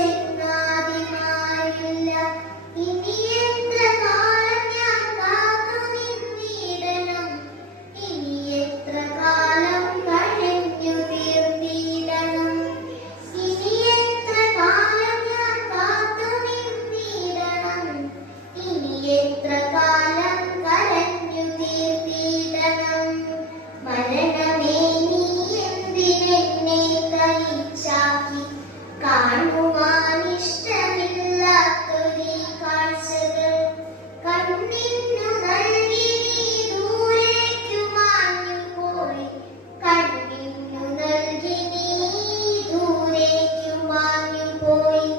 ചെങ്ങാതിമാരില്ല. ഇനി എത്ര കാലം ഞാൻ കാത്തു നിന്നിടണം, ഇനി എത്ര കാലം കഴിഞ്ഞു തീർന്നിടണം, ഇനി എത്ര കാലം ഞാൻ കാത്തു നിന്നിടണം, ഇനി എത്ര കാലം കരഞ്ഞു തീർത്തിടണം. മരണമേ നീ എന്തിനെന്നെ കഴിച്ചാക്കി, കാണുവാനിഷ്ടമില്ലാത്തൊരീ കാഴ്ചകൾ കണ്ണിനു നൽകി നീ ദൂരേക്കു മാഞ്ഞു പോയി, കണ്ണിനു നൽകി നീ ദൂരേക്കു മാഞ്ഞു പോയി.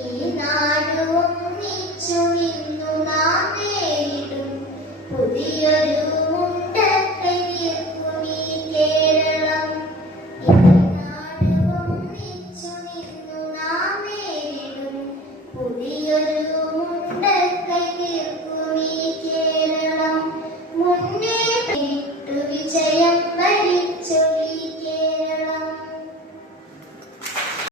ഈ നാട് ഒന്നിച്ചു ഇന്നു നാം നേരിടും പുതിയൊരു